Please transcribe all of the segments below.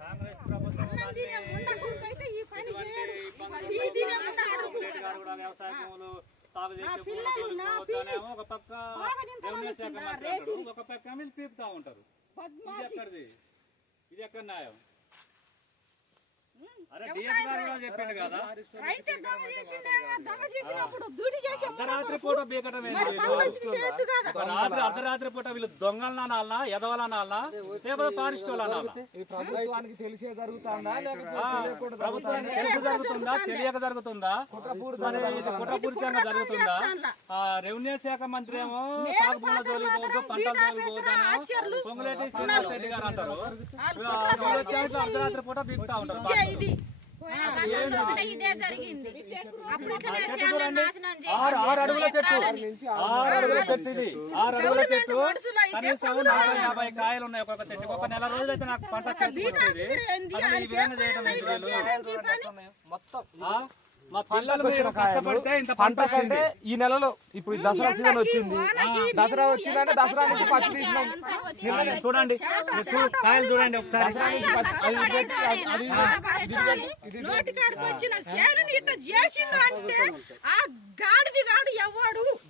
కాంగ్రెస్ ప్రభుత్వం కూడా వ్యవసాయ భూములు సాగు చేసే ఒక పక్క రెవెన్యూ శాఖ ఒక పక్క వీళ్ళు పీపుతా ఉంటారు ఇది ఎక్కడిది ఇది ఎక్కడ న్యాయం రాత్రి అర్ధరాత్రి పూట వీళ్ళు దొంగలు అనాలనా ఎదవలు అనాలనా లేకపోతే ఈ ప్రభుత్వానికి తెలిసే జరుగుతుందా? ప్రభుత్వానికి తెలిసి జరుగుతుందా? తెలియక జరుగుతుందా? మరి ఇది కుట్రపూరితంగా జరుగుతుందా? ఆ రెవెన్యూ శాఖ మంత్రి ఏమో సాగు భూముల జోలికి పోవద్దు పంటల జోలికి పోవద్దని పొంగులేటి శ్రీనివాస్ రెడ్డి గారు అంటారు. అర్ధరాత్రి పూట బీకుతా ఉంటారు. ఇదే. ఇది ఒకటే ఇదే జరిగింది. అప్పుడు ఇట్లనే చేయాలని నాశనం చేసి ఆరు ఆరు అడుగుల చెట్టు. ఆరు అడుగుల చెట్టు ఇది. ఆరు అడుగుల చెట్టు. మనుషులు అయితే కనీసం నలభై యాభై కాయలు ఉన్నాయి ఒక్కొక్క చెట్టు ఒక నెల రోజులు అయితే నాకు పంట వీళ్ళు? మొత్తం. పంట కంటే ఈ నెలలో ఇప్పుడు ఈ దసరా సీజన్ వచ్చింది. దసరా వచ్చిందంటే దసరా నుంచి పచ్చి తీసినాం. చూడండి, కాయలు చూడండి ఒకసారి.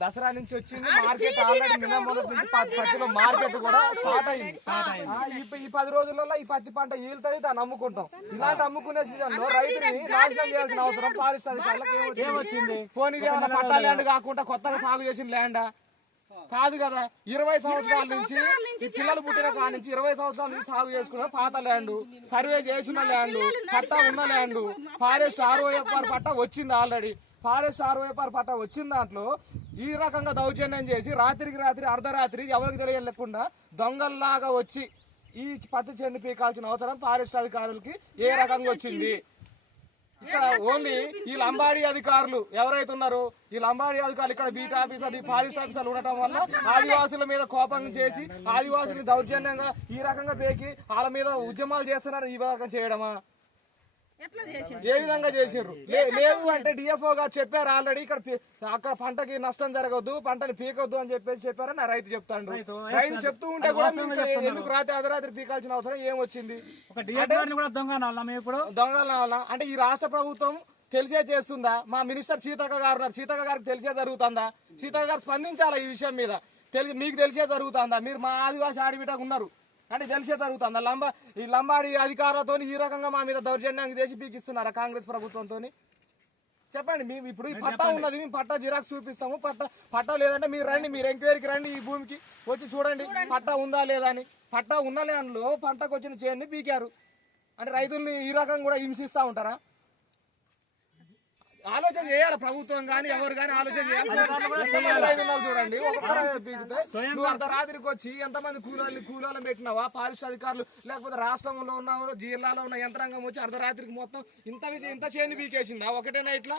దసరా నుంచి వచ్చింది మార్కెట్ ఆల్రెడీ నిన్న మొదటి నుంచి ప- పత్తిలో మార్కెట్ కూడా స్టార్ట్ అయింది. ఈ పది రోజులలో ఈ పత్తి పంట ఈలుతుంది దాన్ని అమ్ముకుంటాం. ఇలాంటి అమ్ముకునే సీజన్లో రైతుని నాశనం చేయాల్సిన అవసరం పారిశ్రామికాలకు ఏమొచ్చింది? పోనీ ఏమైనా పట్టా ల్యాండ్ కాకుండా కొత్తగా సాగు చేసిన ల్యాండా? కాదు కదా ఇరవై సంవత్సరాల నుంచి ఈ పిల్లలు పుట్టిన కాడ నుంచి ఇరవై సంవత్సరాల నుంచి సాగు చేసుకున్న పాత ల్యాండ్ సర్వే చేసిన ల్యాండ్ పట్టా ఉన్న ల్యాండ్ ఫారెస్ట్ ఆర్ఓఎఫ్ఆర్ పట్టా వచ్చింది ఆల్రెడీ. ఫారెస్ట్ ఆర్ఓఎఫ్ఆర్ పట్టా వచ్చిన దాంట్లో ఈ రకంగా దౌర్జన్యం చేసి రాత్రికి రాత్రి అర్ధరాత్రి ఎవరికి తెలియలేకుండా దొంగల్లాగా వచ్చి ఈ పత్తి చెండు పీకాల్సిన అవసరం ఫారెస్ట్ అధికారులకి ఏ రకంగా వచ్చింది. ఇక్కడ ఓన్లీ ఈ లంబాడీ అధికారులు ఎవరైతే ఉన్నారో ఈ లంబాడి అధికారులు ఇక్కడ బీట్ ఆఫీసర్ ఈ ఫారెస్ట్ ఆఫీసర్లు ఉండటం వల్ల ఆదివాసుల మీద కోపం చేసి ఆదివాసుల్ని దౌర్జన్యంగా ఈ రకంగా పేకి వాళ్ళ మీద ఉద్యమాలు చేస్తున్నారు ఈ రకంగా చేయడమా? ఏ విధంగా చేసారు లేవు అంటే డిఎఫ్ఓ గారు చెప్పారు ఆల్రెడీ ఇక్కడ అక్కడ పంటకి నష్టం జరగద్దు పంటని పీకొద్దు అని చెప్పేసి చెప్పారని నా రైతు చెప్తాడు. రైతు చెప్తూ ఉంటే కూడా ఎందుకు రాత్రి అర్ధరాత్రి పీకాల్సిన అవసరం ఏమొచ్చింది? దొంగల అంటే ఈ రాష్ట్ర ప్రభుత్వం తెలిసే చేస్తుందా? మా మినిస్టర్ సీతక్క గారు ఉన్నారు. సీతక్క గారికి తెలిసే జరుగుతుందా? సీతక్క గారు స్పందించాలా ఈ విషయం మీద? తెలిసి మీకు తెలిసే జరుగుతుందా? మీరు మా ఆదివాసి ఆడిబిడ్డకు ఉన్నారు. అంటే తెలిసే జరుగుతుందా. లంబ ఈ లంబాడి అధికారులతో ఈ రకంగా మా మీద దౌర్జన్యానికి చేసి పీకిస్తున్నారా కాంగ్రెస్ ప్రభుత్వంతో చెప్పండి మేము ఇప్పుడు ఈ పట్టా ఉన్నది మేము పట్టా జిరాక్స్ చూపిస్తాము. పట్టా పట్టా లేదంటే మీరు రండి మీరు ఎంక్వైరీకి రండి ఈ భూమికి. వచ్చి చూడండి పట్టా ఉందా లేదా అని. పట్టా ఉన్న ల్యాండ్లో పంటకు వచ్చిన చేన్ని పీకారు. అంటే రైతుల్ని ఈ రకంగా కూడా హింసిస్తా ఉంటారా? ఆలోచన చేయాలి ప్రభుత్వం కానీ ఎవరు కానీ ఆలోచన చేయాలి. చూడండి నువ్వు అర్ధ రాత్రికి వచ్చి ఎంతమంది కూలీలు కూలీలను పెట్టినావా? పారిశ్రామిక అధికారులు లేకపోతే రాష్ట్రంలో ఉన్న జిల్లాలో ఉన్న యంత్రాంగం వచ్చి అర్ధరాత్రికి మొత్తం ఇంత ఇంత చేని పీకేసిందా ఒకటేనా ఇట్లా?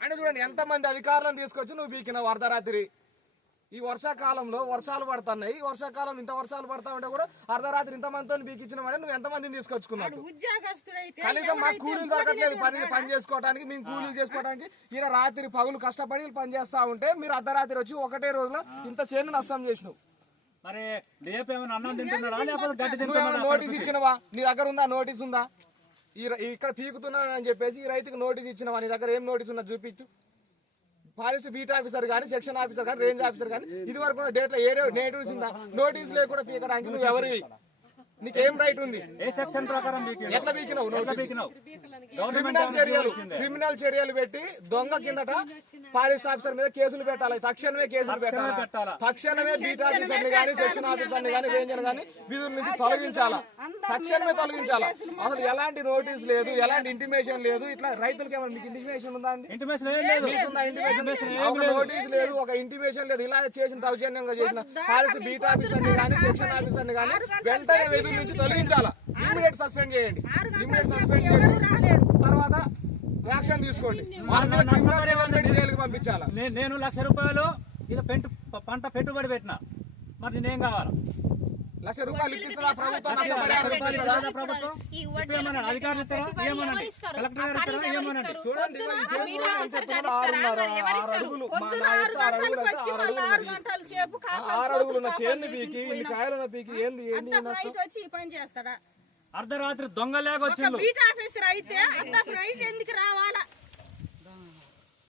అంటే చూడండి ఎంతమంది అధికారులను తీసుకొచ్చి నువ్వు పీకినావు అర్ధరాత్రి? ఈ వర్షాకాలంలో వర్షాలు పడుతున్నాయి. ఈ వర్షాకాలం ఇంత వర్షాలు పడతా ఉంటే కూడా అర్ధరాత్రి ఇంత మందితో పీకించినామని నువ్వు ఎంతమందిని తీసుకొచ్చుకున్నావు? కనీసం మాకు కూలీలు దొరకట్లేదు పని పని చేసుకోవడానికి మేము కూలీలు చేసుకోవడానికి ఈయన రాత్రి పగులు కష్టపడి పని చేస్తా ఉంటే మీరు అర్ధరాత్రి వచ్చి ఒకటే రోజులో ఇంత చేను నష్టం చేసినావు. మరి నోటీస్ ఇచ్చినవా? నీ దగ్గర ఉందా? నోటీస్ ఉందా? ఇక్కడ పీకుతున్నాను అని చెప్పేసి ఈ రైతుకి నోటీస్ ఇచ్చినవా? నీ దగ్గర ఏం నోటీస్ ఉన్నా చూపించు. ఫారెస్ట్ బీట్ ఆఫీసర్ కానీ సెక్షన్ ఆఫీసర్ కానీ రేంజ్ ఆఫీసర్ కానీ ఇది వరకు డేట్లో ఏడో నోటీస్ ఉందా నోటీస్ లేకుండా పీకడానికి నువ్వు ఎవరివి? నీకేం రైట్ ఉంది? ఏ సెక్షన్ ప్రకారం మీకు ఎట్లా నోటీస్. పీకినావు క్రిమినల్ చర్యలు క్రిమినల్ చర్యలు పెట్టి దొంగ కిందట ఫారెస్ట్ ఆఫీసర్ మీద కేసులు పెట్టాలి? తక్షణమే కేసులు పెట్టాలా. తక్షణమే బీట్ ఆఫీసర్ని కానీ సెక్షన్ ఆఫీసర్ని కానీ రేంజర్ కానీ విధుల నుంచి తొలగించాలా? తక్షణమే తొలగించాలా? అసలు ఎలాంటి నోటీస్ లేదు ఎలాంటి ఇంటిమేషన్ లేదు ఇట్లా రైతులకి ఏమైనా మీకు ఇంటిమేషన్ ఉందా అండి? నోటీస్ లేదు. ఒక ఇంటిమేషన్ లేదు ఇలా చేసిన దౌర్జన్యంగా చేసిన ఫారెస్ట్ బీట్ ఆఫీసర్ని కానీ సెక్షన్ ఆఫీసర్ని కానీ వెంటనే విధుల నుంచి తొలగించాలా? ఇమ్మీడియట్ సస్పెండ్ చేయండి. ఇమ్మీడియట్ సస్పెండ్ చేసి తర్వాత యాక్షన్ తీసుకోండి. వాళ్ళ మీద క్రిమినల్ కేసులు పెట్టి జైలుకి పంపించాలా? నేను లక్ష రూపాయలు ఇలా పెంటు పంట పెట్టుబడి పెట్టిన. మరి నేనేం కావాలా? లక్ష రూపాయలు ఇప్పిస్తుందా ప్రభుత్వం ఆరు అడుగులున్న చేను పీకి ఇన్ని పీకి ఏంది ఏంది వచ్చి పని చేస్తాడా? అర్ధరాత్రి దొంగలేకొచ్చిండు బీట్ ఆఫీసర్ అయితే అంత ఎందుకు రావాలా?